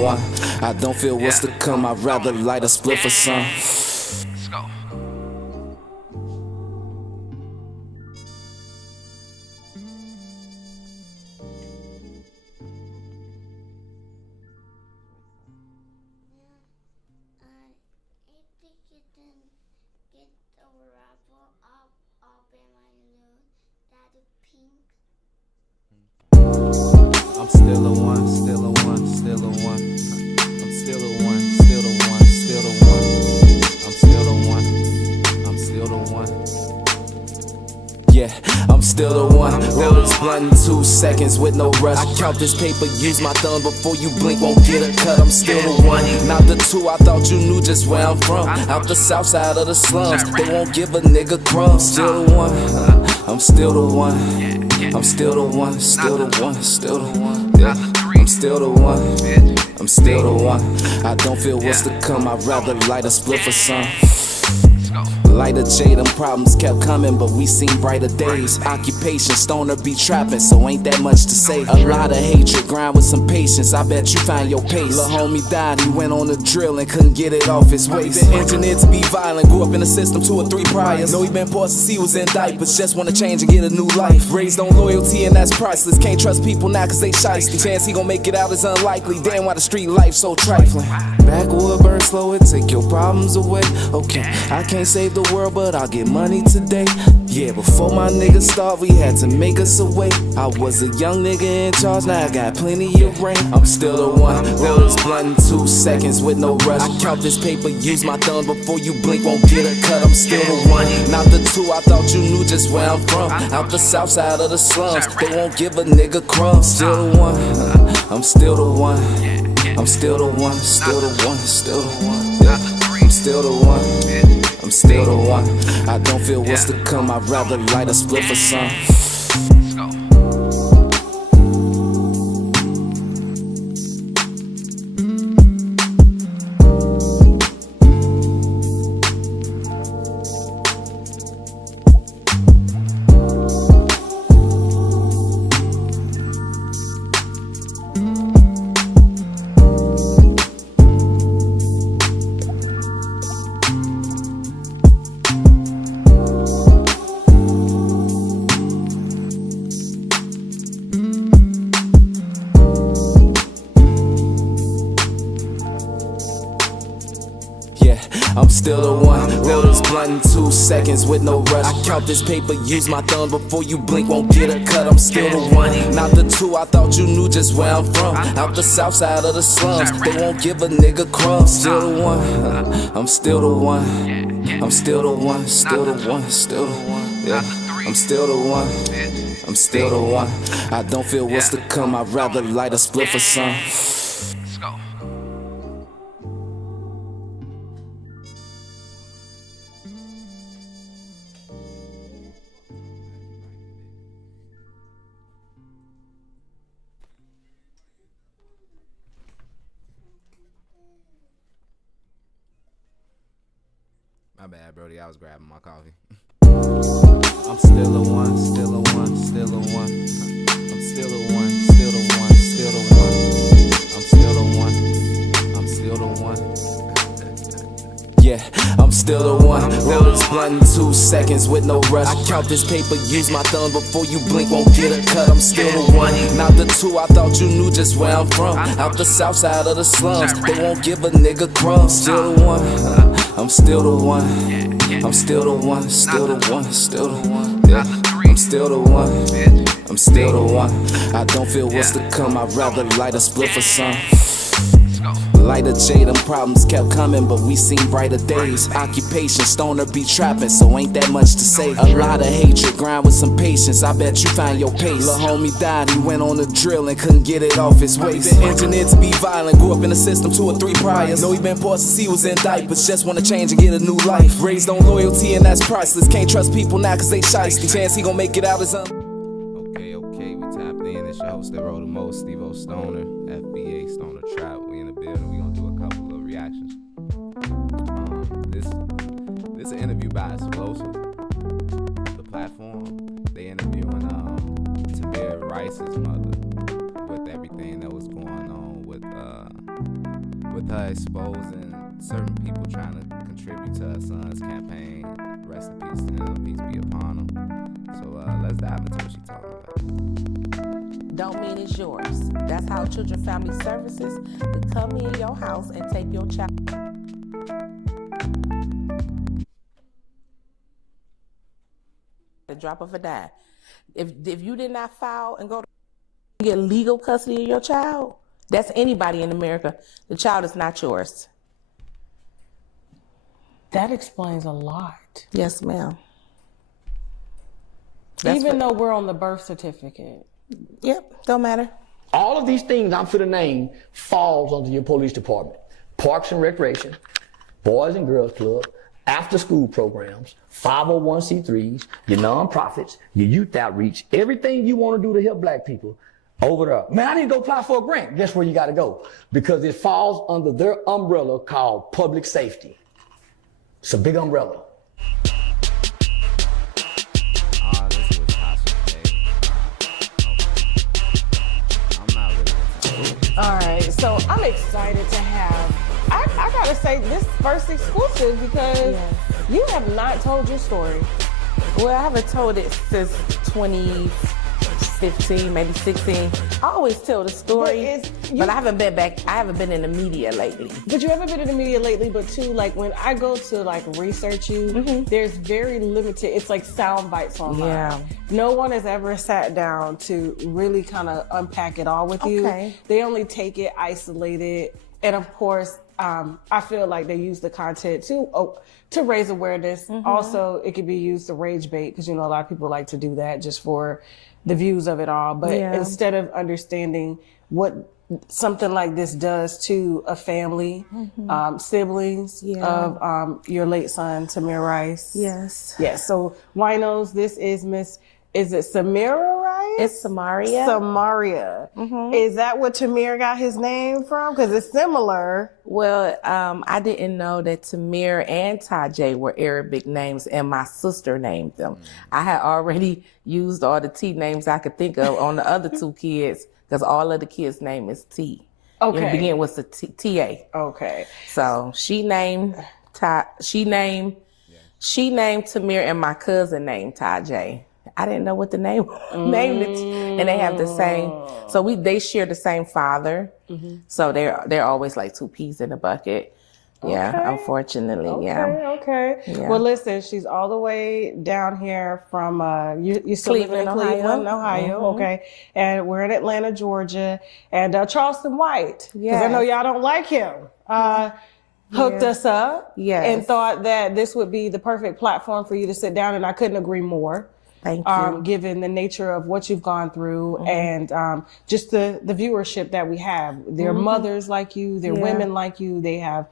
one. I don't feel what's to come, I'd rather light a spliff or some. Let's go. I'm still a one, still a one, still a one. I'm still a one, still the one, still the one. I'm still the one, I'm still the one. Yeah, I'm still the one. Roll this blunt in 2 seconds with no rush. I count this paper, use my thumb before you blink, won't get a cut. I'm still the one, not the two. I thought you knew just where I'm from. Out the south side of the slums, they won't give a nigga crumbs. Still the one, I'm still the one. I'm still the one, still the one, still the one. Yeah, I'm still the one. I'm still the one. I don't feel what's to come, I'd rather light a spliff or some. Lighter J, them problems kept coming, but we seen brighter days. Occupation, stoner be trapping, so ain't that much to say. A lot of hatred, grind with some patience, I bet you find your pace. Lil' homie died, he went on a drill and couldn't get it off his waist. Been engineered to be violent, grew up in the system 2 or 3 priors. Know he been poor since he was in diapers, just wanna change and get a new life. Raised on loyalty and that's priceless, can't trust people now cause they shiesty. Chance he gon' make it out is unlikely, damn why the street life so trifling. Backwood burn slower, take your problems away. Okay, I can't save the world, but I'll get money today. Yeah, before my niggas start, we had to make us a way. I was a young nigga in charge, now I got plenty of rain. I'm still the one, roll this blunt in 2 seconds with no rush. I count this paper, use my thumb before you blink, won't get a cut. I'm still the one, not the two. I thought you knew just where I'm from. Out the south side of the slums, they won't give a nigga crumbs. Still the one, I'm still the one. I'm still the one, still the one, still the one. Yeah, I'm still the one. I'm still the one. I don't feel what's to come, I'd rather light a spliff or some. I'm still the one, roll this blunt in 2 seconds with no rush. I count this paper, use my thumb before you blink, won't get a cut. I'm still the one, not the two. I thought you knew just where I'm from. Out the south side of the slums, they won't give a nigga crumbs. Still the one, I'm still the one. I'm still the one, still the one, still the one. Yeah, I'm still the one. I'm still the one. I don't feel what's to come, I'd rather light a spliff or some. Let's go. My bad, Brody. I was grabbing my coffee. I'm still a one, still a one, still a one. I'm still a one, still the one, still the one. I'm still the one, I'm still the one. Yeah, I'm still the one. Roll this blunt in 2 seconds with no rush. I count this paper, use my thumb before you blink, won't get a cut. I'm still the one, not the two. I thought you knew just where I'm from. Out the south side of the slums, they won't give a nigga crumbs. Still the one, I'm still the one. I'm still the one, still the one, still the one. Yeah, I'm still the one. I'm still the one. I don't feel what's to come, I'd rather light a spliff or some. Lighter J, them problems kept coming, but we seen brighter days. Occupation, stoner be trapping, so ain't that much to say. A lot of hatred, grind with some patience, I bet you find your pace. Lil' homie died, he went on a drill and couldn't get it off his waist. Been engineered to be violent, grew up in the system 2 or 3 priors. Know he been poor since he was in diapers, just wanna change and get a new life. Raised on loyalty and that's priceless, can't trust people now cause they shiesty. Chance he gon' make it out is Okay, we tapped in. It's your host that wrote the most, Steve-O Stoner, FBA Stoner Trap. We in the building. We gonna do a couple of reactions. This is an interview by Explosive, the platform. They interviewing Tamir Rice's mother with everything that was going on with with her exposing certain people trying to contribute to her son's campaign. Rest in peace to him, peace be upon him. So let's dive into what she's talking about. Don't mean it's yours. That's how Children Family Services could come in your house and take your child. The drop of a dime. If you did not file and go to get legal custody of your child, that's anybody in America. The child is not yours. That explains a lot. Yes, ma'am. Even though we're on the birth certificate. Yep, don't matter. All of these things I'm for the name falls under your police department. Parks and Recreation, Boys and Girls Club, after school programs, 501c3s, your nonprofits, your youth outreach, everything you want to do to help black people over there. Man, I need to go apply for a grant. Guess where you got to go? Because it falls under their umbrella called public safety. It's a big umbrella. This was Tasha K. I'm not really. All right, so I'm excited to have, I gotta say, this first exclusive because you have not told your story. Well, I haven't told it since 2015, maybe 16. I always tell the story, but I haven't been back. I haven't been in the media lately. But you haven't been in the media lately, but too, like when I go to like research you, there's very limited, it's like sound bites online. Yeah. No one has ever sat down to really kind of unpack it all with you. They only take it, isolate it, and of course, I feel like they use the content to raise awareness. Also, it could be used to rage bait because, you know, a lot of people like to do that just for the views of it all. But instead of understanding what something like this does to a family, siblings of your late son, Tamir Rice. Yes. Yes. So, Winos, this is is it Samira Rice? It's Samaria. Samaria. Is that what Tamir got his name from? Because it's similar. Well, I didn't know that Tamir and Tajay were Arabic names, and my sister named them. I had already used all the T names I could think of on the other two kids, because all of the kids' name is T. Okay. It began with the T-A. Okay. So she named Tamir, and my cousin named Tajay. I didn't know what the name named it, and they have the same. So they share the same father. So they're always like two peas in a bucket. Yeah, unfortunately. Okay. Yeah. Well, listen, she's all the way down here from you still live in Cleveland, Ohio. Okay, and we're in Atlanta, Georgia, and Charleston White, because I know y'all don't like him. Hooked us up and thought that this would be the perfect platform for you to sit down, and I couldn't agree more. Thank you. Given the nature of what you've gone through and just the viewership that we have. There are mothers like you, there are women like you, they have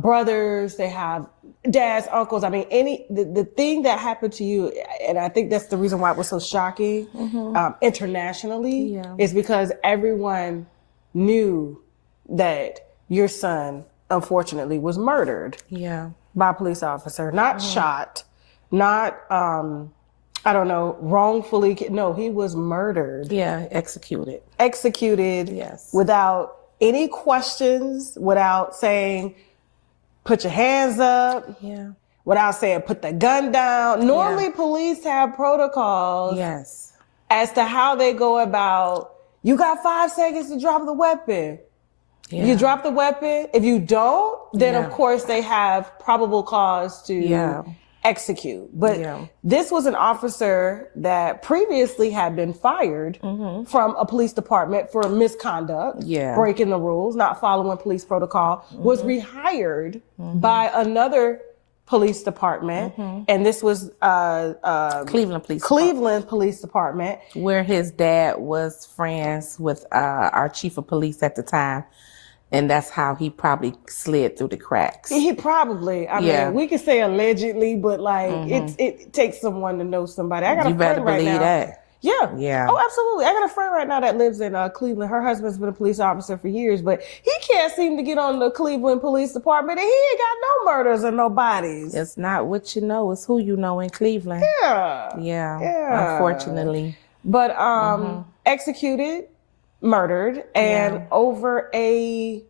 brothers, they have dads, uncles. I mean, the thing that happened to you, and I think that's the reason why it was so shocking internationally, is because everyone knew that your son, unfortunately, was murdered by a police officer, not shot, not I don't know, wrongfully. No, he was murdered. Yeah, executed. Yes. Without any questions, without saying, put your hands up. Yeah. Without saying, put the gun down. Normally, police have protocols. Yes. As to how they go about, you got 5 seconds to drop the weapon. Yeah. You drop the weapon. If you don't, then of course they have probable cause to execute. But this was an officer that previously had been fired from a police department for misconduct, breaking the rules, not following police protocol, was rehired by another police department, and this was Cleveland Police Department, where his dad was friends with our chief of police at the time. And that's how he probably slid through the cracks. He probably, I mean, we could say allegedly, but like it takes someone to know somebody. I got a friend right now. That. Yeah. Oh, absolutely. I got a friend right now that lives in Cleveland. Her husband's been a police officer for years, but he can't seem to get on the Cleveland Police Department, and he ain't got no murders or no bodies. It's not what you know, it's who you know in Cleveland. Yeah. Unfortunately. But executed, murdered, and over a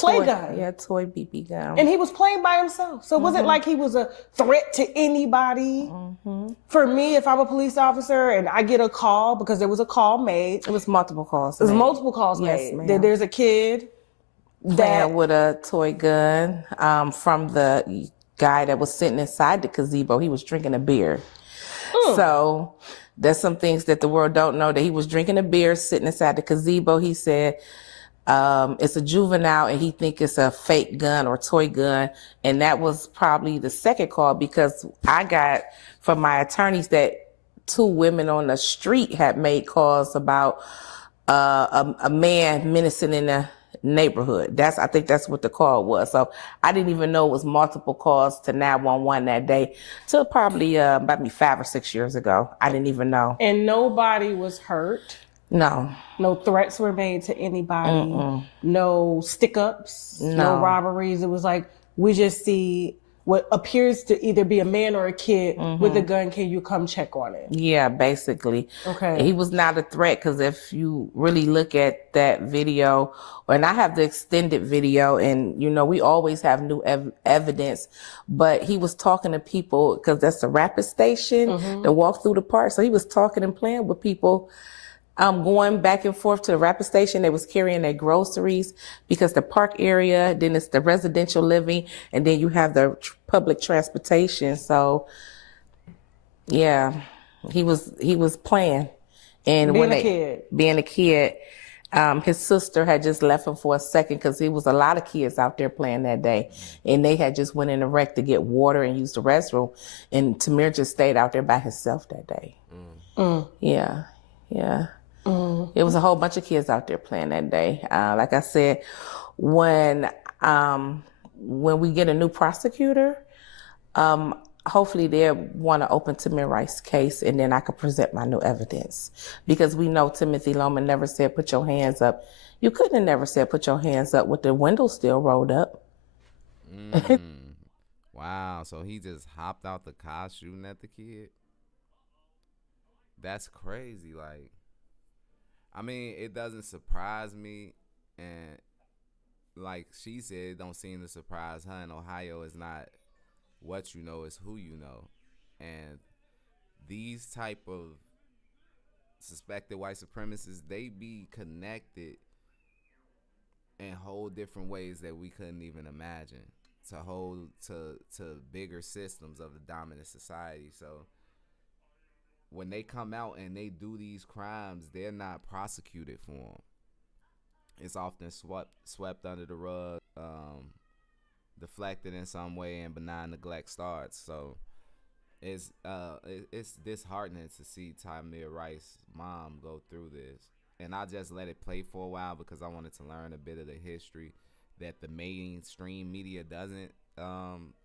play gun. Yeah, toy BB gun. And he was playing by himself. So it wasn't like he was a threat to anybody. For me, if I'm a police officer and I get a call, because there was a call made. It was multiple calls. There's multiple calls Yes, made. ma'am. There's a kid Playing with a toy gun from the guy that was sitting inside the gazebo. He was drinking a beer. So there's some things that the world don't know, that he was drinking a beer, sitting inside the gazebo. He said it's a juvenile and he think it's a fake gun or toy gun. And that was probably the second call, because I got from my attorneys that 2 women on the street had made calls about a man menacing in the neighborhood. I think that's what the call was. So I didn't even know it was multiple calls to 911 that day, till probably about 5 or 6 years ago. I didn't even know. and nobody was hurt. No. No threats were made to anybody. No stick-ups. No robberies. It was like, we just see what appears to either be a man or a kid with a gun. Can you come check on it? Yeah, basically. Okay. He was not a threat, because if you really look at that video, and I have the extended video, and, you know, we always have new evidence, but he was talking to people, because that's a rapid station to walk through the park. So he was talking and playing with people, going back and forth to the rapid station. They was carrying their groceries, because the park area, then it's the residential living, and then you have the public transportation. So yeah, he was playing. And Being a kid. His sister had just left him for a second, because there was a lot of kids out there playing that day, and they had just went in the wreck to get water and use the restroom, and Tamir just stayed out there by himself that day. Yeah. It was a whole bunch of kids out there playing that day. Like I said, when we get a new prosecutor, hopefully they'll want to open Tamir Rice's case, and then I could present my new evidence. Because we know Timothy Loman never said, put your hands up. You couldn't have never said, put your hands up with the window still rolled up. Wow, so he just hopped out the car shooting at the kid? That's crazy. Like, I mean, it doesn't surprise me, and like she said, it don't seem to surprise her. In Ohio, is not what you know, it's who you know. And these type of suspected white supremacists, they be connected in whole different ways that we couldn't even imagine, to bigger systems of the dominant society. So when they come out and they do these crimes, they're not prosecuted for them. It's often swept under the rug, deflected in some way, and benign neglect starts. So it's disheartening to see Tamir Rice's mom go through this. And I just let it play for a while, because I wanted to learn a bit of the history that the mainstream media doesn't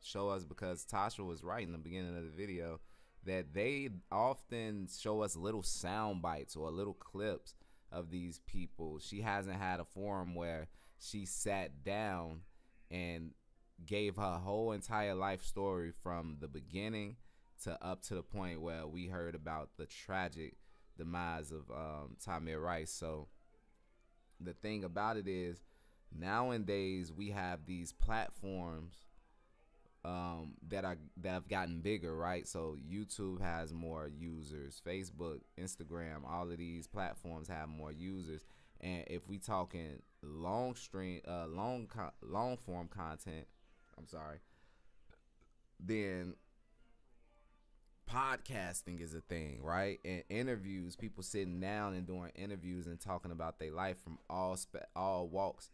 show us, because Tasha was right in the beginning of the video that they often show us little sound bites or little clips of these people. She hasn't had a forum where she sat down and gave her whole entire life story from the beginning to up to the point where we heard about the tragic demise of Tamir Rice. So the thing about it is, nowadays we have these platforms that have gotten bigger, right? So YouTube has more users, Facebook, Instagram, all of these platforms have more users. And if we talking long form content, then podcasting is a thing, right? And interviews, people sitting down and doing interviews and talking about their life from all walks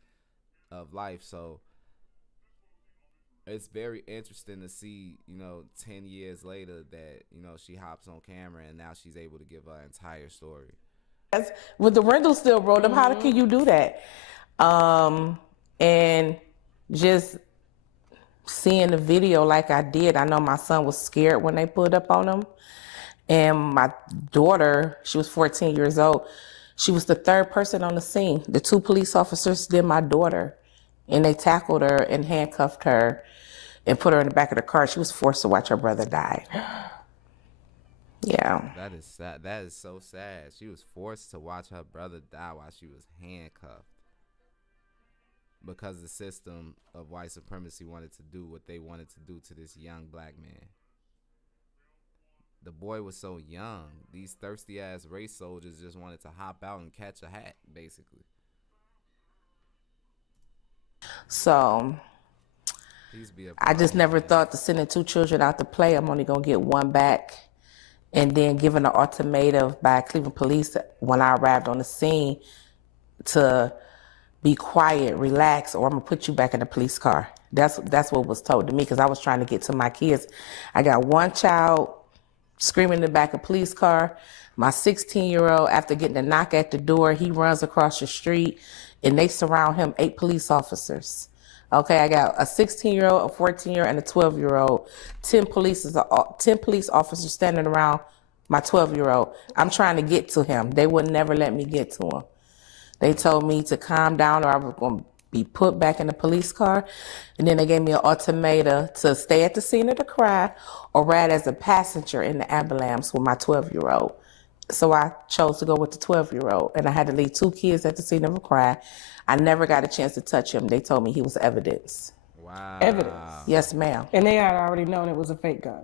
of life. So it's very interesting to see, 10 years later that, she hops on camera and now she's able to give her entire story. With the window still rolled up, how can you do that? And just seeing the video like I did, I know my son was scared when they pulled up on him. And my daughter, she was 14 years old. She was the third person on the scene. The 2 police officers did my daughter, and they tackled her and handcuffed her and put her in the back of the car. She was forced to watch her brother die. Yeah. That is sad. That is so sad. She was forced to watch her brother die while she was handcuffed. because the system of white supremacy wanted to do what they wanted to do to this young black man. The boy was so young. These thirsty ass race soldiers just wanted to hop out and catch a hat, basically. So Please be a I just problem, never man. thought to sending 2 children out to play, I'm only gonna get one back. And then given an ultimatum by Cleveland police when I arrived on the scene to be quiet, relax, or I'm gonna put you back in the police car. That's what was told to me, because I was trying to get to my kids. I got one child screaming in the back of a police car. My 16-year-old, after getting a knock at the door, he runs across the street and they surround him, 8 police officers. Okay, I got a 16-year-old, a 14-year-old, and a 12-year-old. 10 police officers standing around my 12-year-old. I'm trying to get to him. They would never let me get to him. They told me to calm down or I was going to be put back in the police car. And then they gave me an ultimatum to stay at the scene of the crime or ride as a passenger in the ambulance with my 12-year-old. So I chose to go with the 12-year-old, and I had to leave 2 kids at the scene of a crime. I never got a chance to touch him. They told me he was evidence. Wow. Evidence. Yes, ma'am. And they had already known it was a fake gun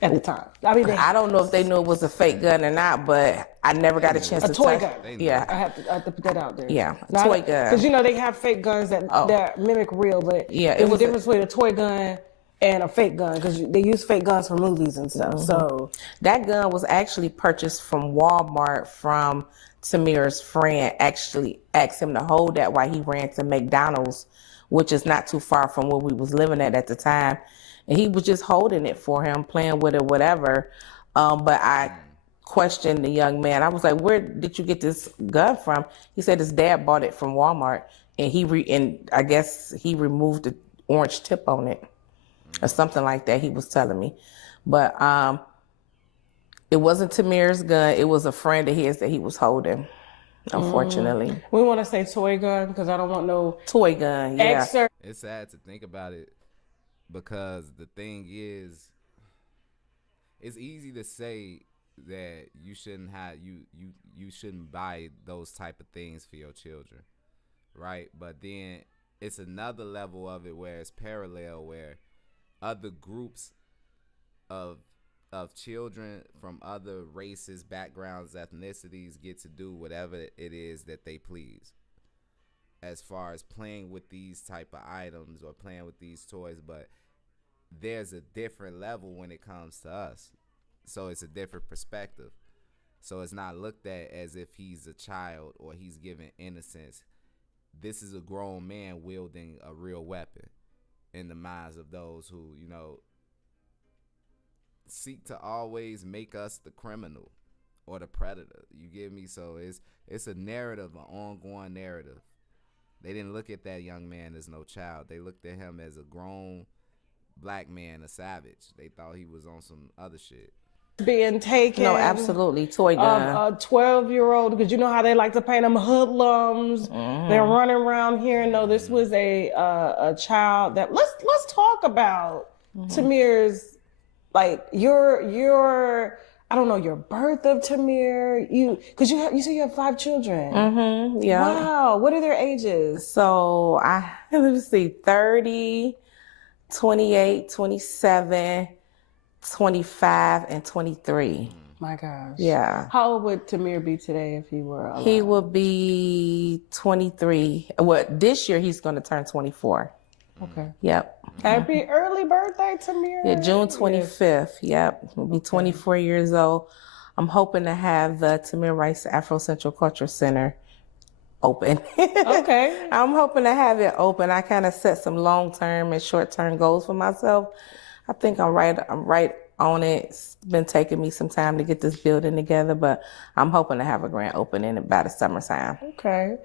at the time. I mean, I don't know if they knew it was a fake gun or not, but I never got a chance a to toy touch. gun. Yeah. I have to put that out there. Yeah, a toy gun. Because they have fake guns that mimic real, but Yeah, there's it a was a- difference between a toy gun and a fake gun, because they use fake guns for movies and stuff. Mm-hmm. So That gun was actually purchased from Walmart from Tamir's friend. Actually asked him to hold that while he ran to McDonald's, which is not too far from where we was living at the time. And he was just holding it for him, playing with it, whatever. But I questioned the young man. I was like, "Where did you get this gun from?" He said his dad bought it from Walmart, and and I guess he removed the orange tip on it or something like that. He was telling me, but it wasn't Tamir's gun. It was a friend of his that he was holding. Unfortunately, we want to say toy gun because I don't want no toy gun. Yeah. excerpt. It's sad to think about it, because the thing is, it's easy to say that you shouldn't have you shouldn't buy those type of things for your children, right? But then it's another level of it where it's parallel, where other groups of children from other races, backgrounds, ethnicities get to do whatever it is that they please, as far as playing with these type of items or playing with these toys. But there's a different level when it comes to us, so it's a different perspective. So it's not looked at as if he's a child or he's given innocence. This is a grown man wielding a real weapon in the minds of those who, seek to always make us the criminal or the predator. You get me? So it's a narrative, an ongoing narrative. They didn't look at that young man as no child. They looked at him as a grown black man, a savage. They thought he was on some other shit. Being taken. No, absolutely, toy gun. A 12-year-old, because you know how they like to paint them hoodlums. They're running around here. No, this was a child that let's talk about Tamir's, like your I don't know, your birth of Tamir. Because you say you have 5 children. Yeah. Wow. What are their ages? So let me see, 30, 28, 27, 25, and 23. My gosh. Yeah. How old would Tamir be today if he were alive? He will be 23. Well, this year he's going to turn 24. Okay. Yep. Happy early birthday, Tamir. Yeah, June 25th. Yep. He'll be 24 years old. I'm hoping to have the Tamir Rice Afro Central Culture Center open. Okay. I'm hoping to have it open. I kind of set some long-term and short-term goals for myself. I think I'm right on it. It's been taking me some time to get this building together, but I'm hoping to have a grand opening by the summertime. Okay.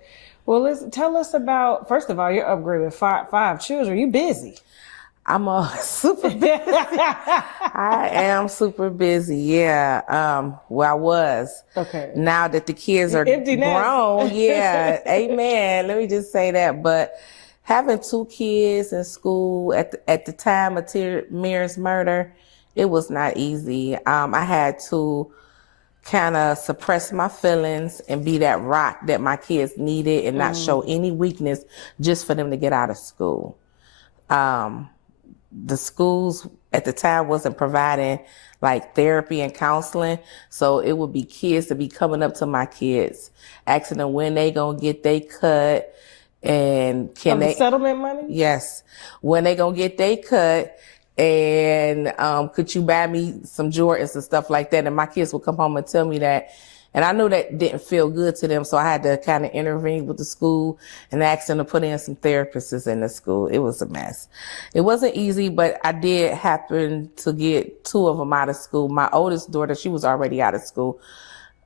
Well, tell us about, first of all, you're upgraded 5 children. You busy. I'm super busy. I am super busy. Yeah. Well, I was. Okay. Now that the kids are Empty nest. grown. Yeah. Amen. Let me just say that. But having 2 kids in school at the time of Tamir's murder, it was not easy. I had to kind of suppress my feelings and be that rock that my kids needed and not show any weakness just for them to get out of school. The schools at the time wasn't providing like therapy and counseling. So it would be kids to be coming up to my kids, asking them when they gonna get they cut and can Of they the settlement money? Yes. When they gonna get they cut and could you buy me some Jordans and stuff like that? And my kids would come home and tell me that. And I knew that didn't feel good to them. So I had to kind of intervene with the school and ask them to put in some therapists in the school. It was a mess. It wasn't easy, but I did happen to get 2 of them out of school. My oldest daughter, she was already out of school.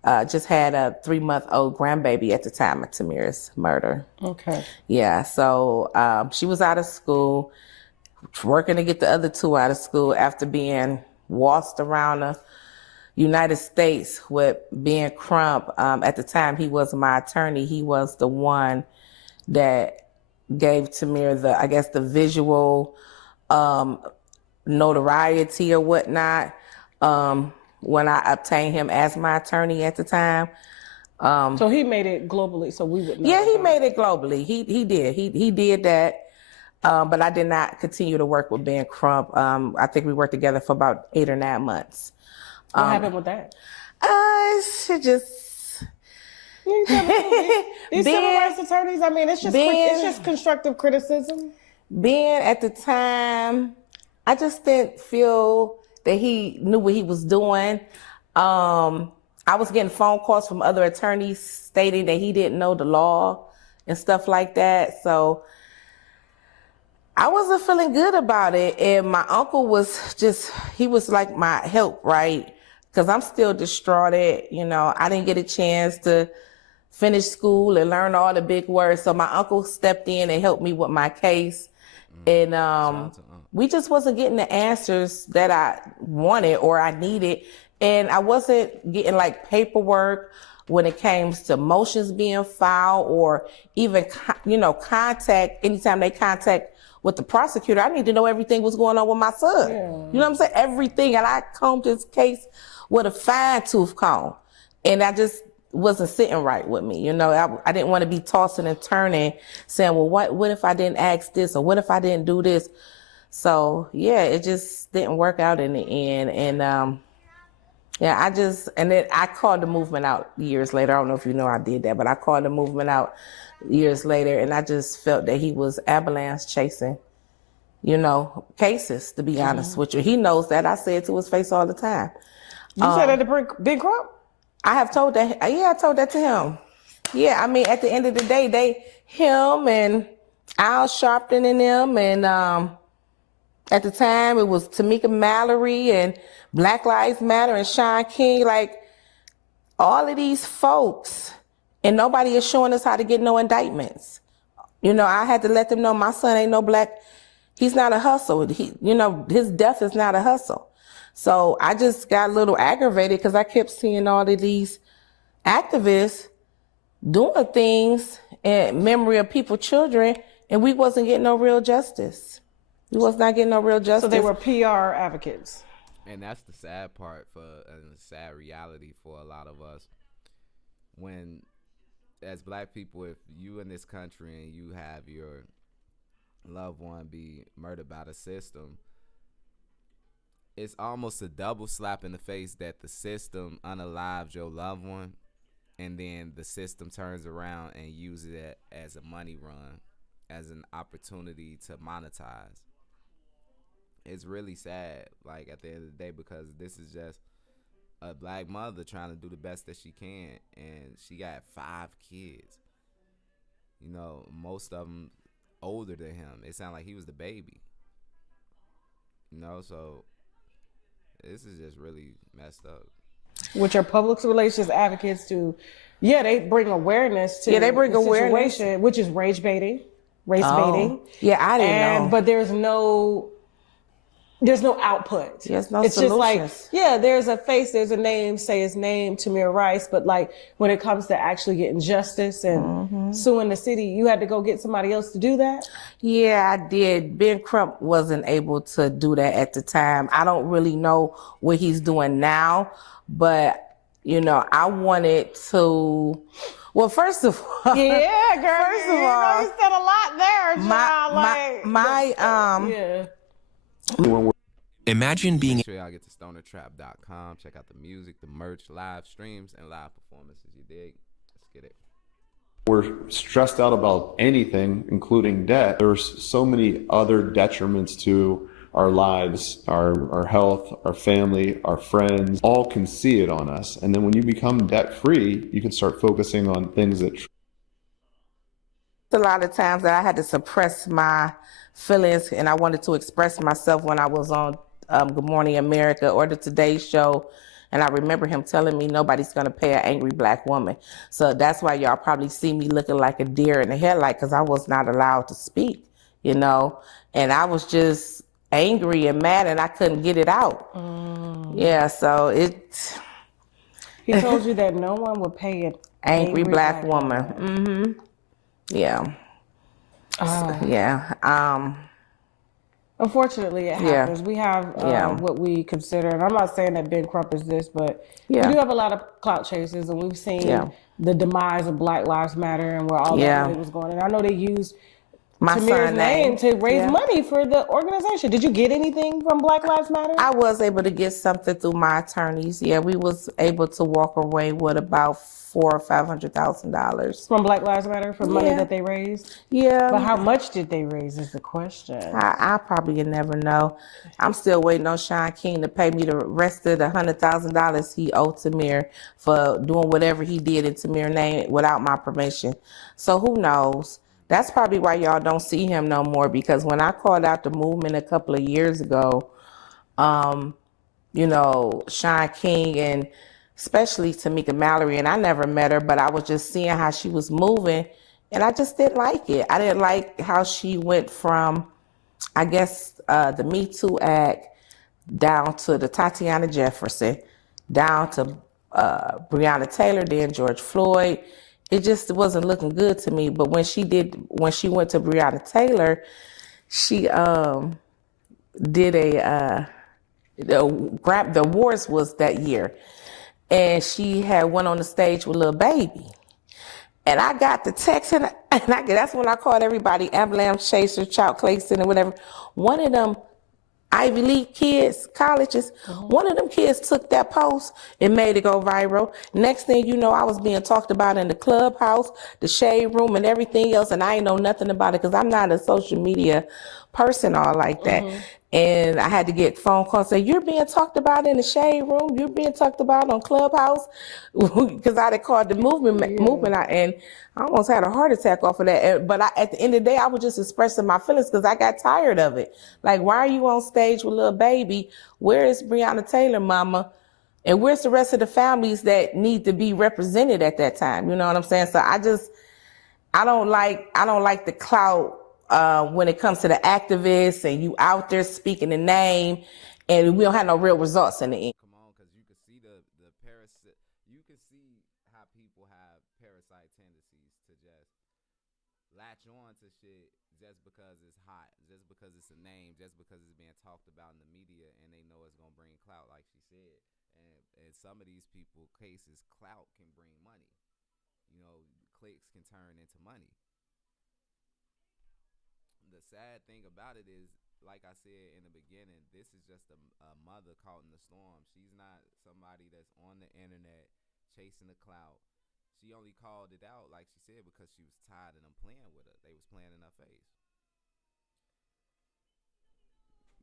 Just had a 3-month-old grandbaby at the time of Tamir's murder. Okay. Yeah, so she was out of school, working to get the other 2 out of school after being waltzed around the United States with Ben Crump. At the time, he was my attorney. He was the one that gave Tamir the visual notoriety or whatnot. When I obtained him as my attorney at the time. So he made it globally, so we would know. Yeah, he made it globally. He did. He did that. But I did not continue to work with Ben Crump. I think we worked together for about 8 or 9 months. What happened with that? It just You tell me, these civil Ben- rights attorneys, I mean, it's just constructive criticism. Ben at the time, I just didn't feel that he knew what he was doing. I was getting phone calls from other attorneys stating that he didn't know the law and stuff like that. So I wasn't feeling good about it. And my uncle was he was like my help, right? Because I'm still distraught. I didn't get a chance to finish school and learn all the big words. So my uncle stepped in and helped me with my case. And we just wasn't getting the answers that I wanted or I needed. And I wasn't getting like paperwork when it came to motions being filed or even, contact. Anytime they contact with the prosecutor, I need to know everything was going on with my son. Yeah. You know what I'm saying? Everything. And I combed this case with a fine tooth comb. And I just wasn't sitting right with me. I didn't want to be tossing and turning saying, well, what if I didn't ask this? Or what if I didn't do this? So yeah, it just didn't work out in the end. And, and then I called the movement out years later. I don't know if you know I did that, but I called the movement out years later. And I just felt that he was ambulance chasing, cases, to be honest with you. He knows that. I say it to his face all the time. You said that to Big Crump? I have told that. Yeah, I told that to him. Yeah, I mean, at the end of the day, him and Al Sharpton and them, and at the time it was Tamika Mallory and Black Lives Matter and Sean King, like all of these folks, and nobody is showing us how to get no indictments. I had to let them know my son ain't no black. He's not a hustle. His death is not a hustle. So I just got a little aggravated because I kept seeing all of these activists doing things in memory of people's children, and we wasn't getting no real justice. We was not getting no real justice. So they were PR advocates. And that's the sad part and the sad reality for a lot of us. When, as black people, if you in this country and you have your loved one be murdered by the system, it's almost a double slap in the face that the system unalives your loved one, and then the system turns around and uses it as a money run, as an opportunity to monetize. It's really sad, like, at the end of the day, because this is just a black mother trying to do the best that she can, and she got 5 kids. Most of them older than him. It sounded like he was the baby. So this is just really messed up. Which are public relations advocates they bring awareness to they bring the awareness, situation, which is race baiting. Yeah, I didn't know. But there's no output. There's no it's solutions. Just like, there's a face, there's a name, say his name, Tamir Rice, but like when it comes to actually getting justice and suing the city, you had to go get somebody else to do that? Yeah, I did. Ben Crump wasn't able to do that at the time. I don't really know what he's doing now, but I wanted to, well, first of all, Yeah, girl. First of all, you said a lot there, child. Yeah. Imagine being Make sure y'all get to stonertrap.com. Check out the music, the merch, live streams, and live performances. You dig? Let's get it. We're stressed out about anything, including debt. There's so many other detriments to our lives, our health, our family, our friends, all can see it on us. And then when you become debt free, you can start focusing on things that a lot of times that I had to suppress my feelings and I wanted to express myself when I was on Good Morning America or the Today Show. And I remember him telling me nobody's going to pay an angry black woman. So that's why y'all probably see me looking like a deer in the headlight, because I was not allowed to speak, and I was just angry and mad and I couldn't get it out. Yeah, so He told you that no one would pay an angry black woman. Yeah. Yeah. Unfortunately, it happens. Yeah. We have what we consider, and I'm not saying that Ben Crump is this, but we do have a lot of clout chasers, and we've seen the demise of Black Lives Matter and where all that money was going. And I know they used Tamir's name to raise money for the organization. Did you get anything from Black Lives Matter? I was able to get something through my attorneys. Yeah, we was able to walk away with about $400,000 or $500,000 from Black Lives Matter for money that they raised. Yeah, but how much did they raise is the question. I probably never know. I'm still waiting on Sean King to pay me the rest of the $100,000 he owed Tamir for doing whatever he did in Tamir's name without my permission. So who knows? That's probably why y'all don't see him no more, because when I called out the movement a couple of years ago, Sean King and especially Tamika Mallory, and I never met her, but I was just seeing how she was moving, and I just didn't like it. I didn't like how she went from, I guess, the Me Too Act down to the Tatiana Jefferson, down to Breonna Taylor, then George Floyd. It just wasn't looking good to me. But when she went to Breonna Taylor, she did the awards was that year, and she had went on the stage with Lil Baby, and I got the text, and that's when I called everybody ambulance chaser, Chow Clayson, and whatever. One of them Ivy League kids, colleges, one of them kids took that post and made it go viral. Next thing you know, I was being talked about in the clubhouse, the shade room, and everything else, and I ain't know nothing about it because I'm not a social media person all like that. And I had to get phone calls say, you're being talked about in the shade room, you're being talked about on Clubhouse, because I had called the movement out, and I almost had a heart attack off of that. But at the end of the day, I was just expressing my feelings because I got tired of it. Like, why are you on stage with Lil Baby? Where is Breonna Taylor, mama? And where's the rest of the families that need to be represented at that time? You know what I'm saying? So I don't like the clout when it comes to the activists and you out there speaking the name, and we don't have no real results in the end. Come on, because you can see you can see how people have parasite tendencies to just latch on to shit just because it's hot, just because it's a name, just because it's being talked about in the media, and they know it's gonna bring clout, like she said. And some of these people cases, clout can bring money. Clicks can turn into money. The sad thing about it is, like I said in the beginning, this is just a mother caught in the storm. She's not somebody that's on the internet chasing the clout. She only called it out, like she said, because she was tired of them playing with her. They was playing in her face.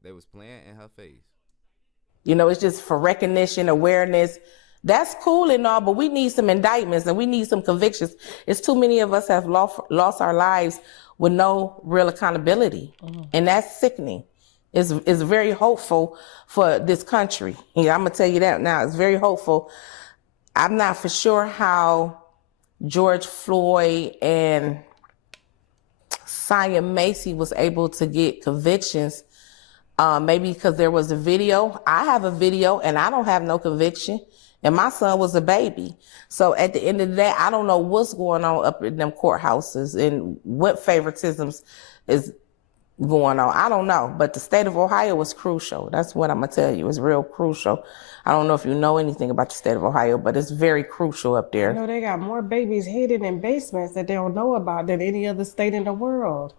They was playing in her face. It's just for recognition, awareness. That's cool and all, but we need some indictments and we need some convictions. It's too many of us have lost our lives with no real accountability. And that's sickening. It's very hopeful for this country. Yeah, I'm going to tell you that now. It's very hopeful. I'm not for sure how George Floyd and Sia Macy was able to get convictions. Maybe because there was a video. I have a video and I don't have no conviction. And my son was a baby. So at the end of the day, I don't know what's going on up in them courthouses and what favoritisms is going on. I don't know, but the state of Ohio was crucial. That's what I'm gonna tell you. It's real crucial. I don't know if you know anything about the state of Ohio, but it's very crucial up You there. know, they got more babies hidden in basements that they don't know about than any other state in the world.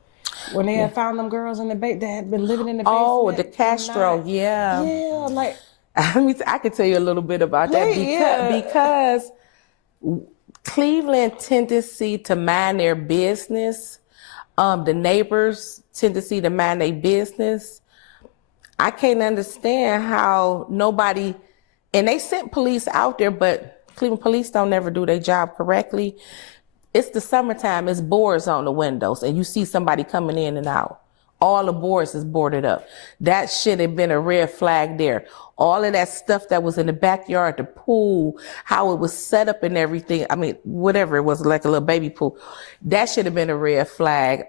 When they had found them girls in the that had been living in the basement. Oh, the and Castro, not- yeah. Yeah, like, I could tell you a little bit about that Please, yeah. because Cleveland tendency to mind their business. The neighbors tendency to mind their business. I can't understand how nobody, and they sent police out there, but Cleveland police don't never do their job correctly. It's the summertime, it's boards on the windows, and you see somebody coming in and out. All the boards is boarded up. That should have been a red flag there. All of that stuff that was in the backyard, the pool, how it was set up and everything. I mean, whatever it was, like a little baby pool. That should have been a red flag.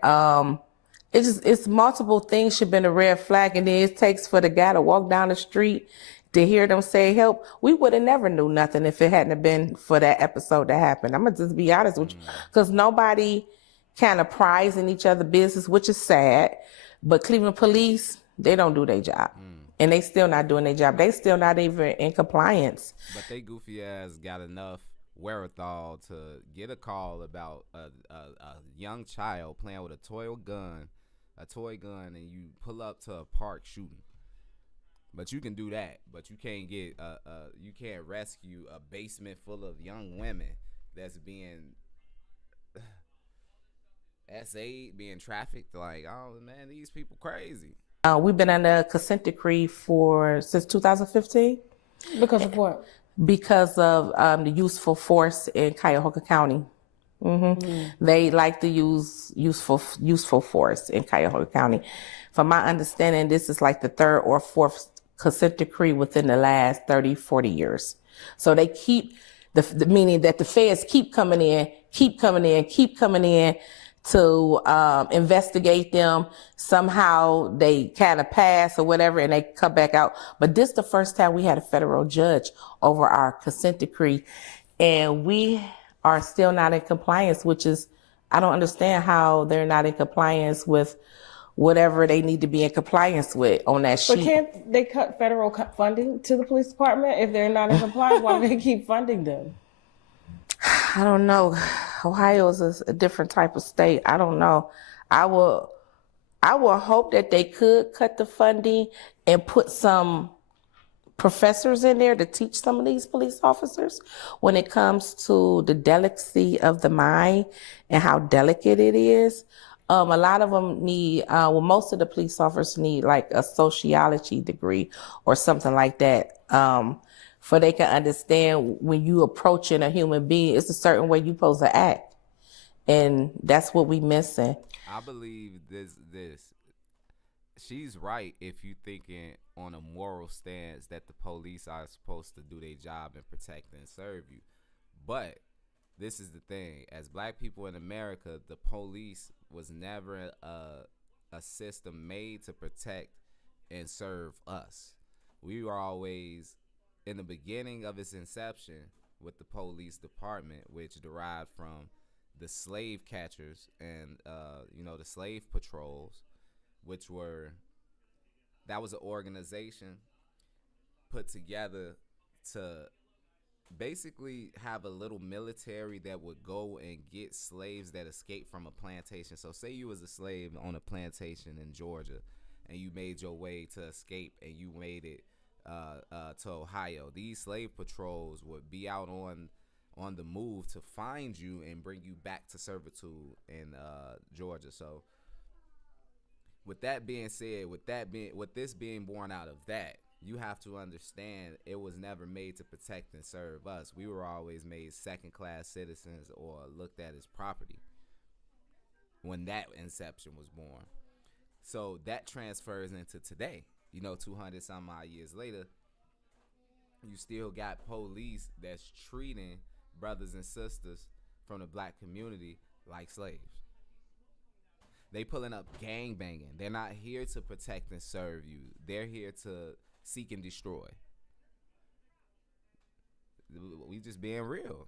It's multiple things should have been a red flag, and then it takes for the guy to walk down the street to hear them say help. We would have never knew nothing if it hadn't have been for that episode that happened. I'm gonna just be honest with you, because nobody kind of pries in each other's business, which is sad. But Cleveland police, they don't do their job, and they still not doing their job. They still not even in compliance. But they goofy ass got enough wherewithal to get a call about a young child playing with a toy gun, and you pull up to a park shooting. But you can do that, but you can't get you can't rescue a basement full of young women that's being SA'd, being trafficked. Like, oh man, these people crazy. We've been under a consent decree since 2015 because of what? because of the useful force in Cuyahoga County. They like to use useful force in Cuyahoga County. From my understanding, this is like the third or fourth consent decree within the last 30, 40 years. So they keep the meaning that the feds keep coming in to investigate them. Somehow they kind of pass or whatever, and they come back out. But this is the first time we had a federal judge over our consent decree, and we are still not in compliance, which is, I don't understand how they're not in compliance with whatever they need to be in compliance with on that sheet. But can't they cut federal funding to the police department if they're not in compliance? Why do they keep funding them? I don't know. Ohio is a different type of state. I don't know. I will hope that they could cut the funding and put some professors in there to teach some of these police officers when it comes to the delicacy of the mind and how delicate it is. A lot of them need, most of the police officers need like a sociology degree or something like that, for they can understand when you approaching a human being, it's a certain way you're supposed to act. And that's what we missing. I believe this. She's right if you thinking on a moral stance that the police are supposed to do their job and protect and serve you. But this is the thing. As black people in America, the police was never a system made to protect and serve us. We were always, in the beginning of its inception with the police department, which derived from the slave catchers and the slave patrols, that was an organization put together to basically have a little military that would go and get slaves that escaped from a plantation. So say you was a slave on a plantation in Georgia and you made your way to escape and you made it to Ohio. These slave patrols would be out on the move to find you and bring you back to servitude in Georgia. So with that being said, with this being born out of that, you have to understand it was never made to protect and serve us. We were always made second-class citizens or looked at as property when that inception was born. So that transfers into today. 200 some odd years later, you still got police that's treating brothers and sisters from the black community like slaves. They pulling up gang banging. They're not here to protect and serve you. They're here to seek and destroy. We just being real.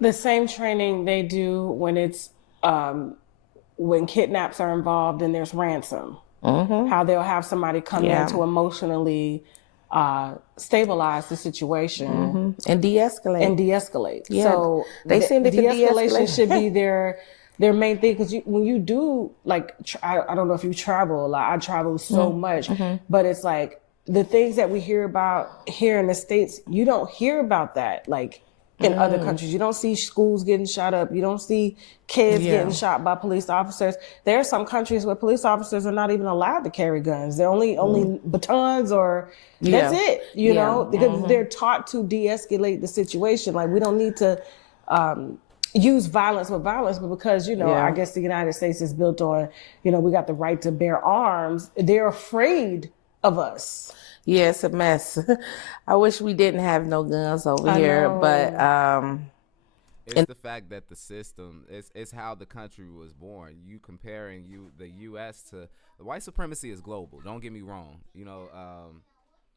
The same training they do when it's when kidnaps are involved and there's ransom, how they'll have somebody come in to emotionally stabilize the situation And de-escalate. and de-escalate. Yeah, So they seem to de-escalation de-escalate. should be their main thing, because when you do, like, I don't know if you travel a lot. I travel so much, but it's like the things that we hear about here in the States, you don't hear about that like in other countries. You don't see schools getting shot up. You don't see kids getting shot by police officers. There are some countries where police officers are not even allowed to carry guns. They're only batons, or that's it, you know, because they're taught to de-escalate the situation. Like, we don't need to use violence with violence, but because, you know, I guess the United States is built on, you know, we got the right to bear arms. They're afraid of us. Yeah, it's a mess. I wish we didn't have no guns over here, but it's the fact that the system it's how the country was born. You comparing the U.S. to the white supremacy is global. Don't get me wrong. You know,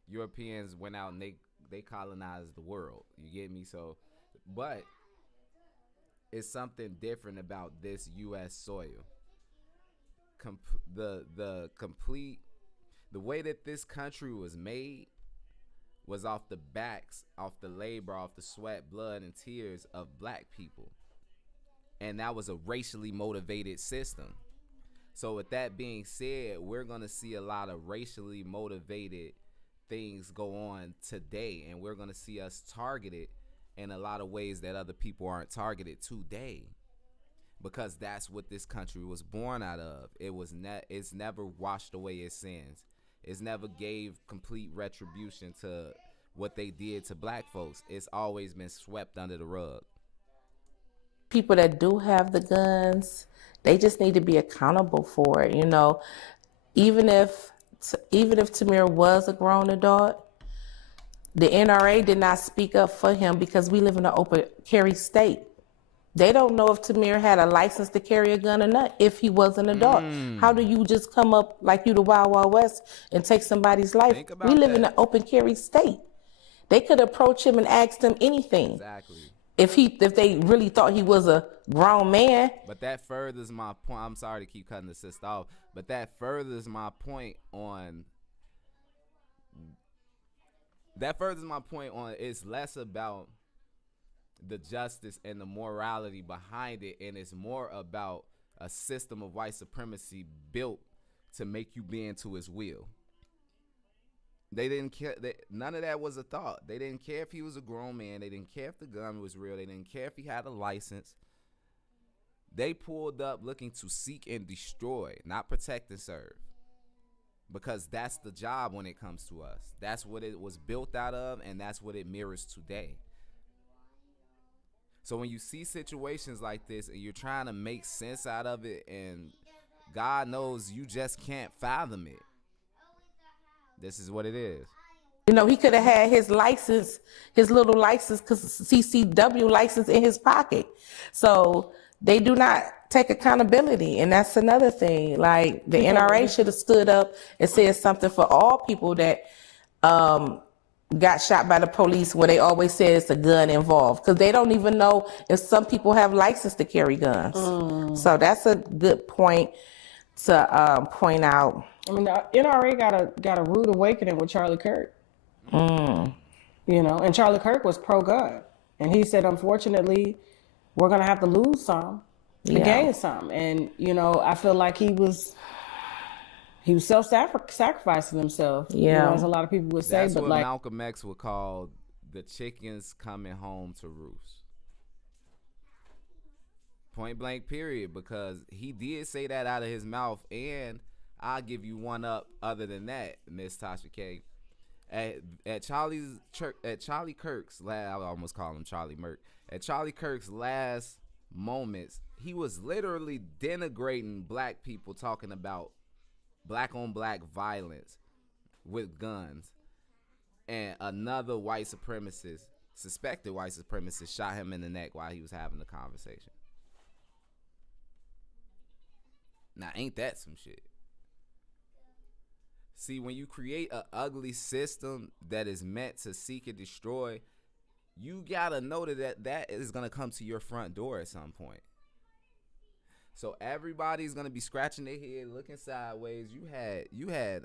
Europeans went out and they colonized the world. You get me? So, but it's something different about this U.S. soil. The way that this country was made was off the backs, off the labor, off the sweat, blood, and tears of black people. And that was a racially motivated system. So with that being said, we're going to see a lot of racially motivated things go on today. And we're going to see us targeted in a lot of ways that other people aren't targeted today. Because that's what this country was born out of. It's never washed away its sins. It's never gave complete retribution to what they did to black folks. It's always been swept under the rug. people that do have the guns, they just need to be accountable for it. You know, even if Tamir was a grown adult, the NRA did not speak up for him because we live in an open carry state. They don't know if Tamir had a license to carry a gun or not if he was an adult. How do you just come up like you the Wild Wild West and take somebody's life? We live in an open carry state. They could approach him and ask him anything. Exactly. If they really thought he was a grown man. But that furthers my point. I'm sorry to keep cutting the sister off, but that furthers my point on. It's less about the justice and the morality behind it, and it's more about a system of white supremacy built to make you bend to his will. They didn't care. None of that was a thought. They didn't care if he was a grown man. They didn't care if the gun was real. They didn't care if he had a license. They pulled up looking to seek and destroy, not protect and serve. Because that's the job when it comes to us. That's what it was built out of, and that's what it mirrors today. So when you see situations like this and you're trying to make sense out of it, and God knows you just can't fathom it, this is what it is. You know, he could have had his license, his little license, CCW license in his pocket. So they do not take accountability. And that's another thing. Like, the NRA should have stood up and said something for all people that got shot by the police, where they always say it's a gun involved, because they don't even know if some people have license to carry guns. So that's a good point to point out. I mean, the NRA got a rude awakening with Charlie Kirk. You know, and Charlie Kirk was pro-gun, and he said, unfortunately, we're gonna have to lose some to gain some. And you know, I feel like he was self-sacrificing himself. Yeah, you know, as a lot of people would say. That's but what like Malcolm X would call the chickens coming home to roost. Point blank, period. Because he did say that out of his mouth, and I'll give you one up other than that, Miss Tasha K. At Charlie Kirk's last, I almost call him Charlie Merck. At Charlie Kirk's last moments, he was literally denigrating black people, talking about black on black violence with guns. And another white supremacist, suspected white supremacist, shot him in the neck while he was having the conversation. Now, ain't that some shit? See, when you create an ugly system that is meant to seek and destroy, you gotta know that is gonna come to your front door at some point. So everybody's gonna be scratching their head, looking sideways. You had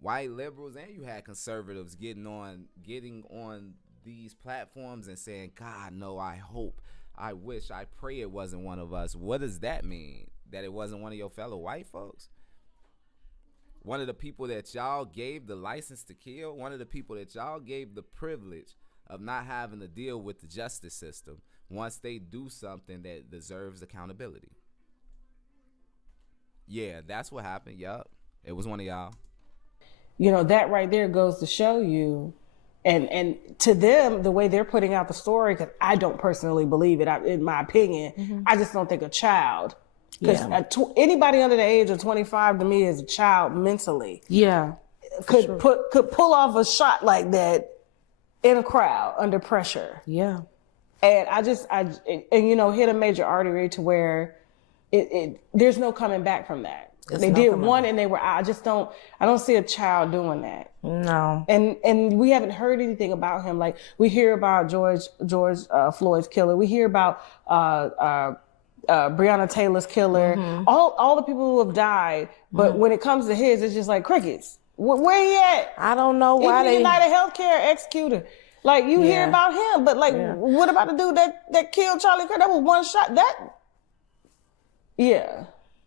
white liberals and you had conservatives getting on these platforms and saying, God, no, I hope, I wish, I pray it wasn't one of us. What does that mean? That it wasn't one of your fellow white folks? One of the people that y'all gave the license to kill? One of the people that y'all gave the privilege of not having to deal with the justice system once they do something that deserves accountability? Yeah, that's what happened. Yup. It was one of y'all. You know, that right there goes to show you, and to them, the way they're putting out the story, because I don't personally believe it, in my opinion, I just don't think a child, because anybody under the age of 25 to me is a child mentally. Yeah. Could pull off a shot like that in a crowd under pressure. Yeah. And and you know, hit a major artery to where there's no coming back from that. They did one and they were out. I don't see a child doing that. No. And we haven't heard anything about him. Like, we hear about George Floyd's killer. We hear about Breonna Taylor's killer. All the people who have died. But when it comes to his, it's just like crickets. Where he at? I don't know why Even United Healthcare executor. Like, you hear about him, but like, what about the dude that killed Charlie Kirk? That was one shot.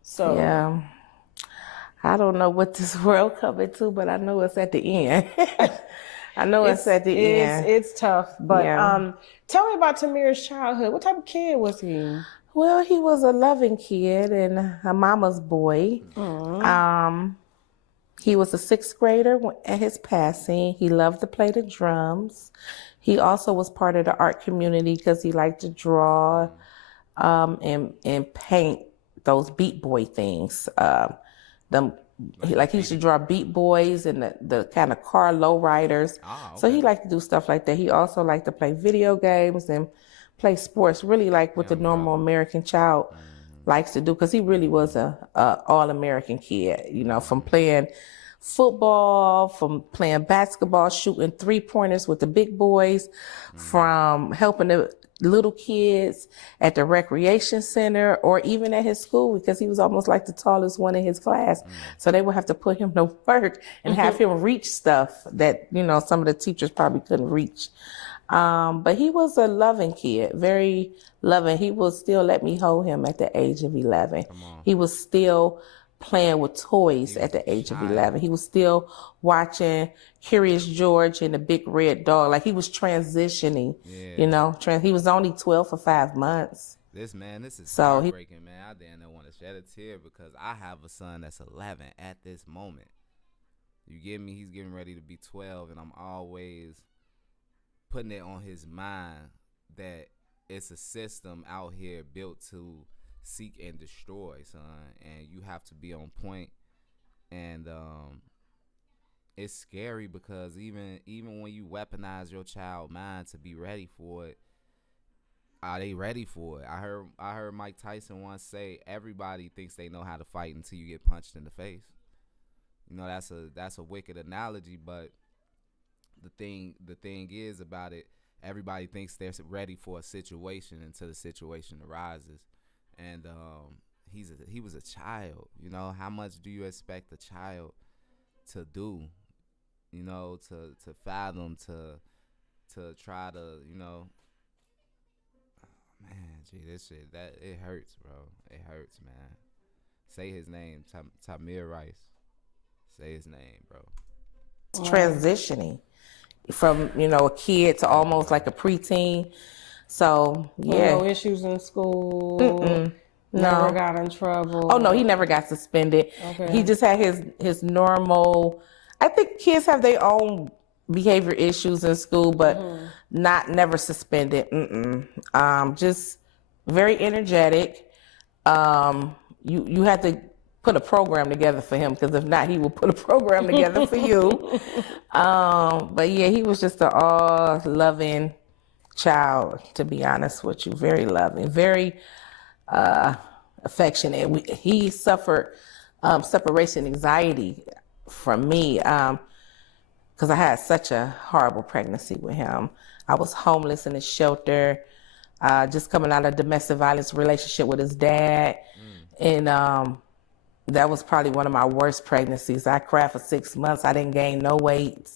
So. Yeah. I don't know what this world coming to, but I know it's at the end. I know it's at the end. It's tough. But tell me about Tamir's childhood. What type of kid was he? Well, he was a loving kid and a mama's boy. He was a 6th grader at his passing. He loved to play the drums. He also was part of the art community because he liked to draw and paint those Beat Boy things. He used to draw Beat Boys and the kind of car lowriders. Okay. So he liked to do stuff like that. He also liked to play video games and play sports, really like what the normal American child likes to do, because he really was a all-American kid, you know, from playing football, from playing basketball, shooting 3-pointers with the big boys, from helping the little kids at the recreation center or even at his school, because he was almost like the tallest one in his class. So they would have to put him to work and have him reach stuff that, you know, some of the teachers probably couldn't reach. But he was a loving kid, very loving. He would still let me hold him at the age of 11. He was still playing with toys at the age of 11. He was still watching Curious George and the Big Red Dog. Like, he was transitioning, you know. He was only 12 for 5 months. This is heartbreaking, man. I didn't want to shed a tear because I have a son that's 11 at this moment. You get me? He's getting ready to be 12, and I'm always putting it on his mind that it's a system out here built to seek and destroy, son, and you have to be on point. And it's scary because even when you weaponize your child mind to be ready for it, are they ready for it? I heard Mike Tyson once say, everybody thinks they know how to fight until you get punched in the face. You know, that's a wicked analogy, but the thing is about it, everybody thinks they're ready for a situation until the situation arises. And he was a child. You know, how much do you expect a child to do? You know, to fathom, to try to, you know. Man, gee, this shit, that it hurts, bro. It hurts, man. Say his name, Tamir Rice. Say his name, bro. Transitioning from, you know, a kid to almost like a preteen. So, yeah. No issues in school. Never got in trouble. Oh, no, he never got suspended. Okay. He just had his normal. I think kids have their own behavior issues in school, but never suspended. Just very energetic. You had to put a program together for him, because if not, he will put a program together for you. But yeah, he was just an all-loving child, to be honest with you. Very loving, very affectionate. He suffered separation anxiety from me because I had such a horrible pregnancy with him. I was homeless in a shelter. just coming out of a domestic violence relationship with his dad. And that was probably one of my worst pregnancies. I cried for 6 months. I didn't gain no weight.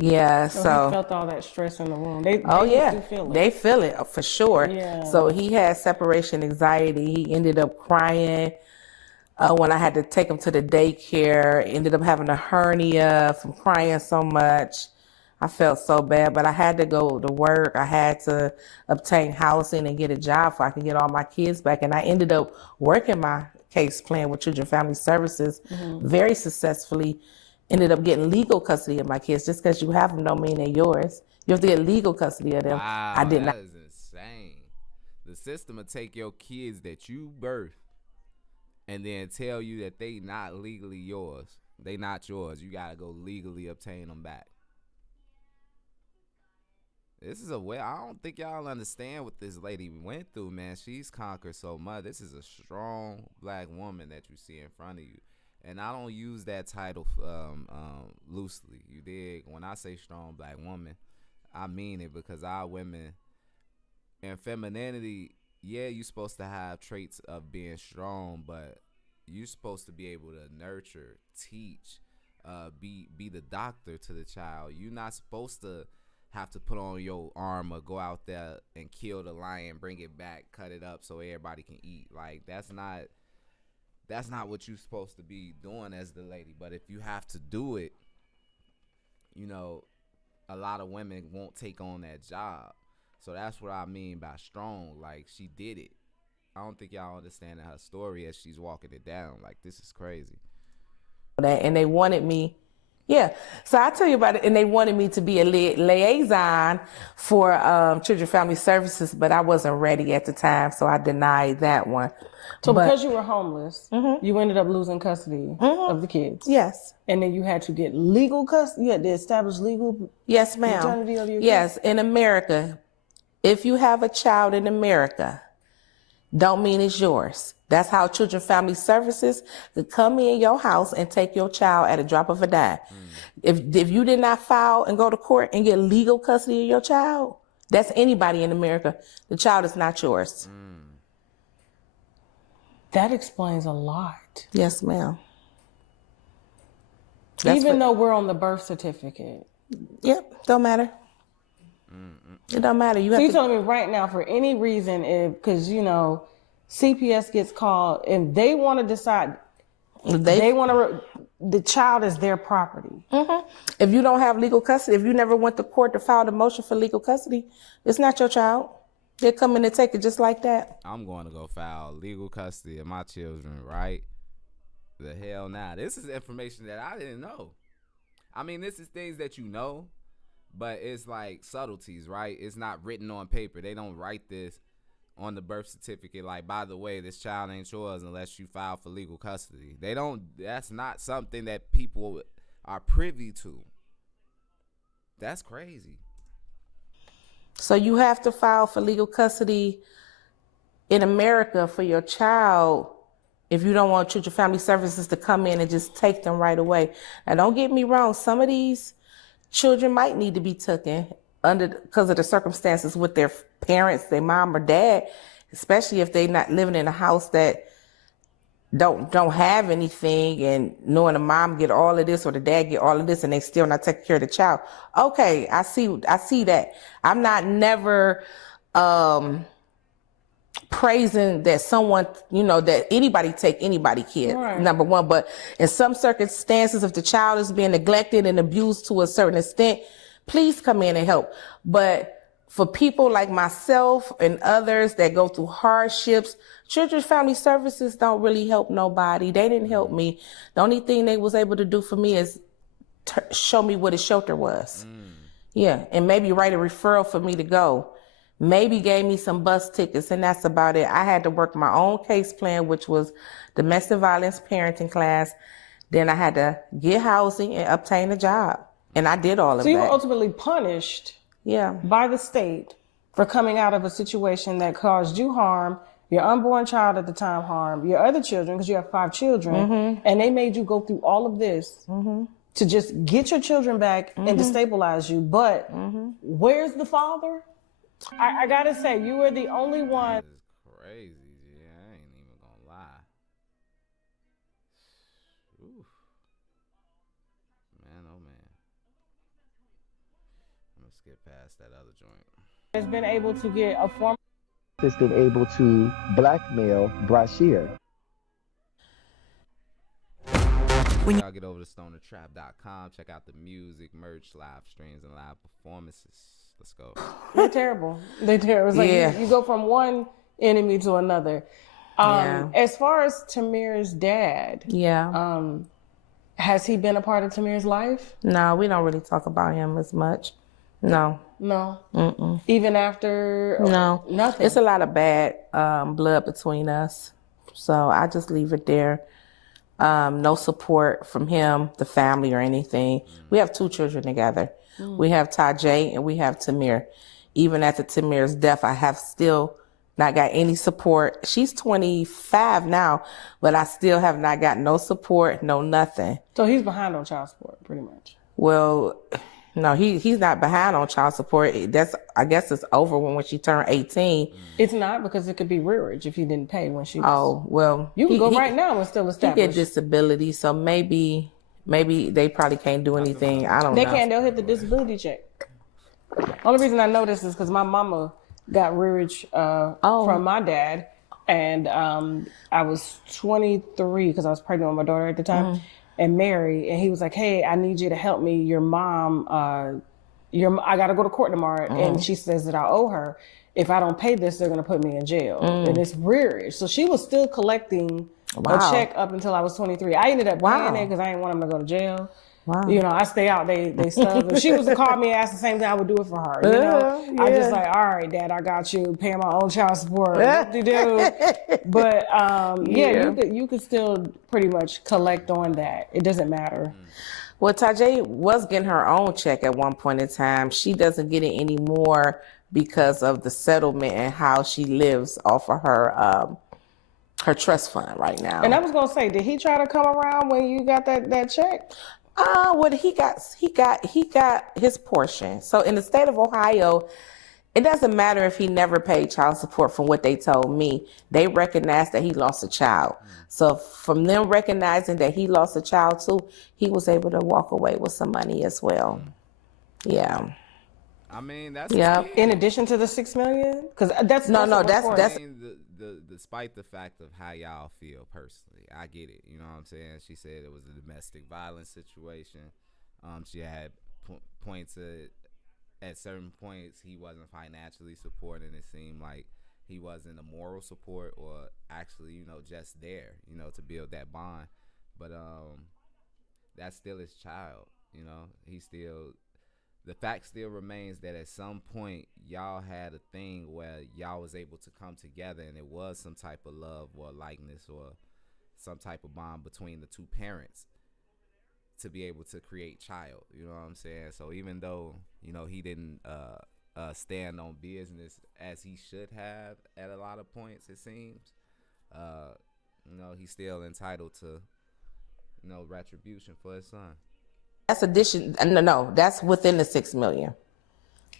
Yeah, So so he felt all that stress in the womb. They oh yeah, do feel it. they feel it for sure. Yeah. So he had separation anxiety. He ended up crying when I had to take him to the daycare. Ended up having a hernia from crying so much. I felt so bad, but I had to go to work. I had to obtain housing and get a job so I could get all my kids back. And I ended up working my case plan with Children and Family Services very successfully. Ended up getting legal custody of my kids. Just because you have them don't mean they're yours. You have to get legal custody of them. Wow, I did not. that is insane. The system will take your kids that you birthed and then tell you that they not legally yours. They not yours. You gotta go legally obtain them back. This is I don't think y'all understand what this lady went through, man. She's conquered so much. This is a strong black woman that you see in front of you. And I don't use that title loosely. You dig? When I say strong black woman, I mean it, because our women and femininity, yeah, you're supposed to have traits of being strong, but you're supposed to be able to nurture, teach, be the doctor to the child. You're not supposed to have to put on your armor, go out there and kill the lion, bring it back, cut it up so everybody can eat. Like, that's not what you're supposed to be doing as the lady. But if you have to do it, you know, a lot of women won't take on that job. So that's what I mean by strong. Like, she did it. I don't think y'all understand her story as she's walking it down. Like, this is crazy. And they wanted me, yeah. So I tell you about it. And they wanted me to be a liaison for Children and Family Services, but I wasn't ready at the time, so I denied that one. So because you were homeless, you ended up losing custody of the kids. Yes. And then you had to get legal custody. You had to establish legal Yes, ma'am. paternity of your Yes, in America, if you have a child in America, don't mean it's yours. That's how Children and Family Services could come in your house and take your child at a drop of a dime. If you did not file and go to court and get legal custody of your child, that's anybody in America. The child is not yours. That explains a lot. Yes, ma'am. Even though we're on the birth certificate. Yep, don't matter. It don't matter. You So have you're to. telling me right now, for any reason, because, you know, CPS gets called and they want to decide, they want to, the child is their property. If you don't have legal custody, if you never went to court to file the motion for legal custody, it's not your child. They're coming to take it just like that. I'm going to go file legal custody of my children, right? The hell nah. This is information that I didn't know. I mean, this is things that you know, but it's like subtleties, right? It's not written on paper. They don't write this on the birth certificate like, by the way, this child ain't yours unless you file for legal custody. They don't. That's not something that people are privy to. That's crazy. So you have to file for legal custody in America for your child if you don't want Children and Family Services to come in and just take them right away. Now, don't get me wrong. Some of these children might need to be taken because of the circumstances with their parents, their mom or dad, especially if they're not living in a house that don't have anything, and knowing the mom get all of this or the dad get all of this and they still not taking care of the child. Okay, I see that. I'm not never praising that someone, that anybody take anybody kid, Right. number one. But in some circumstances, if the child is being neglected and abused to a certain extent, please come in and help. But for people like myself and others that go through hardships, Children's Family Services don't really help nobody. They didn't help me. The only thing they was able to do for me is show me what a shelter was. Yeah, and maybe write a referral for me to go. Maybe gave me some bus tickets, and that's about it. I had to work my own case plan, which was domestic violence parenting class. Then I had to get housing and obtain a job. And I did all of So you were that. ultimately punished Yeah. by the state for coming out of a situation that caused you harm, your unborn child at the time harm, your other children, because you have 5 children, and they made you go through all of this to just get your children back and to stabilize you. But where's the father? I gotta say, you were the only one. It's crazy, G. I ain't even gonna lie. Oof. Man, oh man. I'm gonna skip past that other joint. Has been able to get a form. Has been able to blackmail Brashear. Y'all get over to stonertrap.com. Check out the music, merch, live streams, and live performances. Let's go. They're terrible. They're terrible. It's like Yeah. you go from one enemy to another. As far as Tamir's dad, Yeah. has he been a part of Tamir's life? No, we don't really talk about him as much. No. No. Mm-mm. Even after? No. Nothing. It's a lot of bad blood between us. So I just leave it there. No support from him, the family, or anything. We have 2 children together. We have Tajay and we have Tamir. Even after Tamir's death, I have still not got any support. She's 25 now, but I still have not got no support, no nothing. So he's behind on child support, pretty much. Well, no, he's not behind on child support. I guess it's over when she turned 18. It's not, because it could be rearage if he didn't pay when she was. Oh, well. You can go right now and still He establish. get disability, so maybe they probably can't do anything. I don't know. They can't. They'll hit the disability check. Only reason I know this is because my mama got rearage from my dad, and I was 23 because I was pregnant with my daughter at the time, and married. And he was like, "Hey, I need you to help me. Your mom, I got to go to court tomorrow, and she says that I owe her. If I don't pay this, they're gonna put me in jail, and it's rearage." So she was still collecting a check up until I was 23. I ended up paying it because I didn't want him to go to jail. Wow. You know, I stay out, they stuff. If she was to call me and ask the same thing, I would do it for her. You know, I just like, all right, Dad, I got you, paying my own child support. What to do? But you could still pretty much collect on that. It doesn't matter. Well, Tajay was getting her own check at one point in time. She doesn't get it anymore because of the settlement and how she lives off of her trust fund right now. And I was gonna say, did he try to come around when you got that check? Well, he got his portion. So in the state of Ohio, it doesn't matter if he never paid child support. From what they told me, they recognized that he lost a child. So from them recognizing that he lost a child too, he was able to walk away with some money as well. Yeah. I mean, that's In addition to the $6 million, because that's that's I mean, despite the fact of how y'all feel personally, I get it. You know what I'm saying? She said it was a domestic violence situation. She had points at certain points he wasn't financially supporting. It seemed like he wasn't a moral support or actually, you know, just there, you know, to build that bond. But that's still his child. You know, the fact still remains that at some point y'all had a thing where y'all was able to come together and it was some type of love or likeness or some type of bond between the 2 parents to be able to create child. You know what I'm saying? So even though, you know, he didn't stand on business as he should have at a lot of points, it seems, you know, he's still entitled to, you know, retribution for his son. That's addition. No, that's within the $6 million.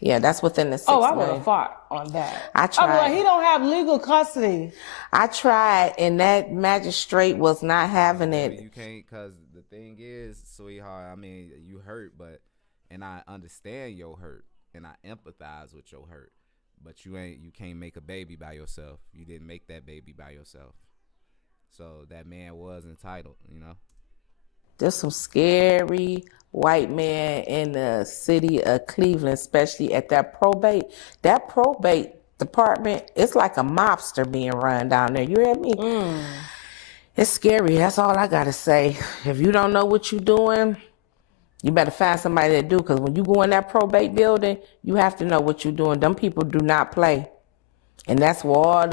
Yeah, that's within the $6 million. I would have fought on that. I tried. I'm like, he don't have legal custody. I tried, and that magistrate was not having it. You can't, because the thing is, sweetheart, I mean, you hurt, and I understand your hurt, and I empathize with your hurt, but you can't make a baby by yourself. You didn't make that baby by yourself. So that man was entitled, you know. There's some scary white man in the city of Cleveland, especially at that probate. That probate department, it's like a mobster being run down there. You hear me? It's scary. That's all I got to say. If you don't know what you're doing, you better find somebody to do, because when you go in that probate building, you have to know what you're doing. Them people do not play. And that's where all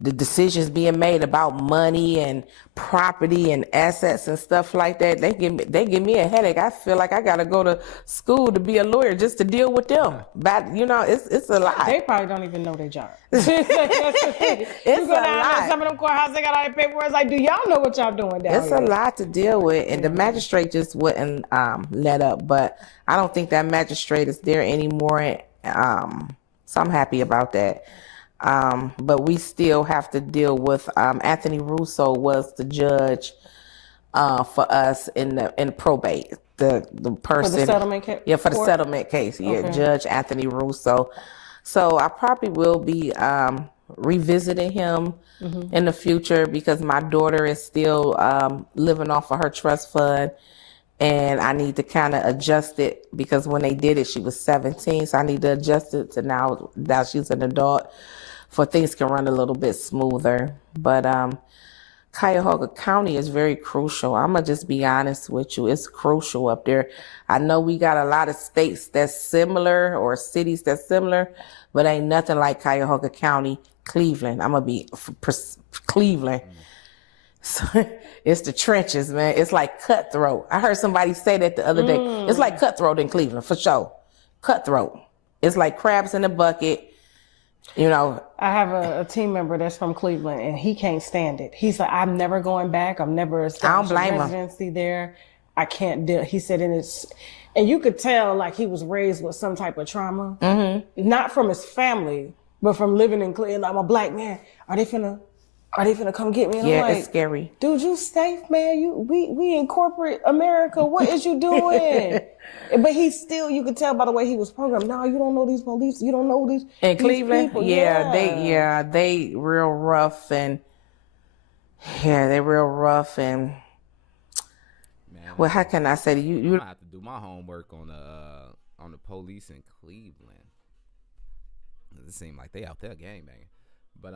the decisions being made about money and property and assets and stuff like that, they give me a headache. I feel like I gotta go to school to be a lawyer just to deal with them. But you know, it's a lot. They probably don't even know their job. It's you a go down lot. to some of them courthouses, they got all their paperwork. It's like, do y'all know what y'all doing down It's here? a lot to deal with, and the magistrate just wouldn't let up. But I don't think that magistrate is there anymore. So I'm happy about that. But we still have to deal with Anthony Russo was the judge for us in probate. The person settlement for the court? settlement case. Yeah, Okay. Judge Anthony Russo. So I probably will be revisiting him in the future because my daughter is still living off of her trust fund. And I need to kind of adjust it because when they did it, she was 17. So I need to adjust it to now she's an adult for things can run a little bit smoother. But Cuyahoga County is very crucial. I'm going to just be honest with you. It's crucial up there. I know we got a lot of states that's similar or cities that's similar, but ain't nothing like Cuyahoga County, Cleveland. I'm going to be Cleveland. So, it's the trenches, man. It's like cutthroat. I heard somebody say that the other day. It's like cutthroat in Cleveland, for sure. Cutthroat. It's like crabs in a bucket. You know, I have a team member that's from Cleveland, and he can't stand it. He's like, I'm never going back. I'm never establishing blame him. residency there. I can't do it. He said, and you could tell like he was raised with some type of trauma, not from his family, but from living in Cleveland. I'm a black man. Are they finna come get me? And yeah, I'm like, it's scary. dude, you safe, man. We in corporate America. What is you doing? But he still, you could tell by the way he was programmed. No, you don't know these police. You don't know these In Cleveland, people. they real rough and they're real rough and Man, well, how can I say to you? I'm You gonna have to do my homework on the police in Cleveland. It seems like they out there gangbanging. But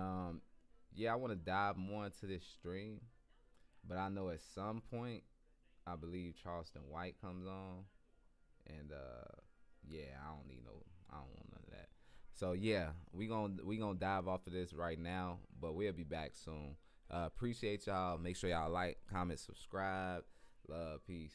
yeah, I want to dive more into this stream. But I know at some point, I believe Charleston White comes on, and yeah, I don't want none of that. So yeah, we gonna dive off of this right now, but we'll be back soon. Appreciate y'all. Make sure y'all like, comment, subscribe. Love, peace.